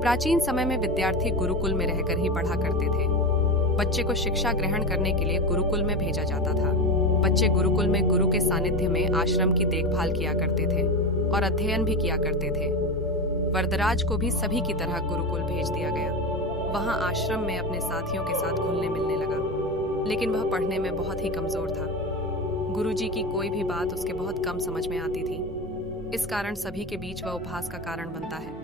प्राचीन समय में विद्यार्थी गुरुकुल में रहकर ही पढ़ा करते थे। बच्चे को शिक्षा ग्रहण करने के लिए गुरुकुल में भेजा जाता था। बच्चे गुरुकुल में गुरु के सानिध्य में आश्रम की देखभाल किया करते थे और अध्ययन भी किया करते थे। वरदराज को भी सभी की तरह गुरुकुल भेज दिया गया। वहां आश्रम में अपने साथियों के साथ घुलने मिलने लगा, लेकिन वह पढ़ने में बहुत ही कमजोर था। गुरुजी की कोई भी बात उसके बहुत कम समझ में आती थी। इस कारण सभी के बीच वह उपहास का कारण बनता है।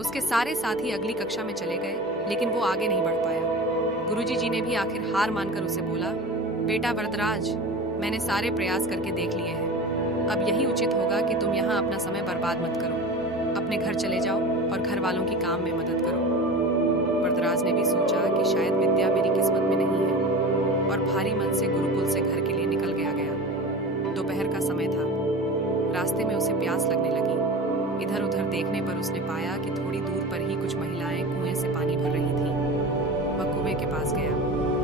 उसके सारे साथी अगली कक्षा में चले गए, लेकिन वो आगे नहीं बढ़ पाया। गुरुजी जी ने भी आखिर हार मानकर उसे बोला, बेटा वरदराज, मैंने सारे प्रयास करके देख लिए हैं। अब यही उचित होगा कि तुम यहाँ अपना समय बर्बाद मत करो। अपने घर चले जाओ और घर वालों की काम में मदद करो। वरदराज ने भी सोचा कि शायद विद्या मेरी किस्मत में नहीं है, और भारी मन से गुरुकुल से घर के लिए निकल गया। दोपहर का समय था। रास्ते में उसे प्यास लगने लगी। इधर उधर देखने पर उसने पाया कि थोड़ी दूर पर ही कुछ महिलाएं कुएं से पानी भर रही थीं। वह कुएं के पास गया।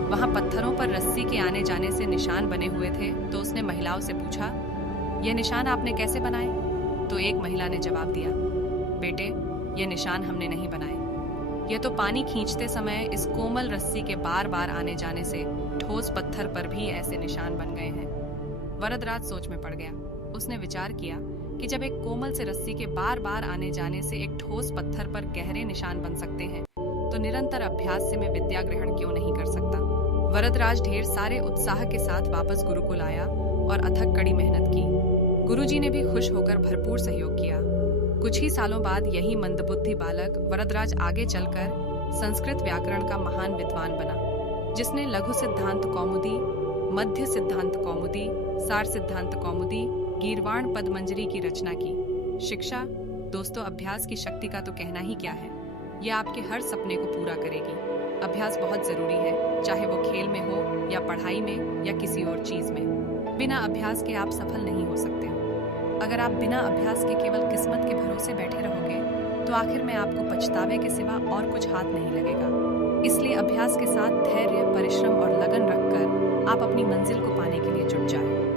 वहां पत्थरों पर रस्सी के आने जाने से निशान बने हुए थे, तो उसने महिलाओं से पूछा, यह निशान आपने कैसे बनाए? तो एक महिला ने जवाब दिया, बेटे, ये निशान हमने नहीं बनाए। यह तो पानी खींचते समय इस कोमल रस्सी के बार बार आने जाने से ठोस पत्थर पर भी ऐसे निशान बन गए हैं। वरदराज सोच में पड़ गया। उसने विचार किया कि जब एक कोमल से रस्सी के बार बार आने जाने से एक ठोस पत्थर पर गहरे निशान बन सकते हैं, तो निरंतर अभ्यास से मैं विद्या ग्रहण क्यों नहीं कर सकता। वरदराज ढेर सारे उत्साह के साथ वापस गुरुकुल आया और अथक कड़ी मेहनत की। गुरुजी ने भी खुश होकर भरपूर सहयोग किया। कुछ ही सालों बाद यही मंदबुद्धि बालक वरदराज आगे चलकर संस्कृत व्याकरण का महान विद्वान बना, जिसने लघु सिद्धांत कौमुदी, मध्य सिद्धांत कौमुदी, सार सिद्धांत कौमुदी, गीर्वाण पदमंजरी की रचना की। शिक्षा, दोस्तों, अभ्यास की शक्ति का तो कहना ही क्या है। यह आपके हर सपने को पूरा करेगी। अभ्यास बहुत जरूरी है, चाहे वो खेल में हो या पढ़ाई में या किसी और चीज में। बिना अभ्यास के आप सफल नहीं हो सकते हो। अगर आप बिना अभ्यास के केवल किस्मत के भरोसे बैठे रहोगे, तो आखिर में आपको पछतावे के सिवा और कुछ हाथ नहीं लगेगा। इसलिए अभ्यास के साथ धैर्य, परिश्रम और लगन रखकर आप अपनी मंजिल को पाने के लिए जुट जाएं।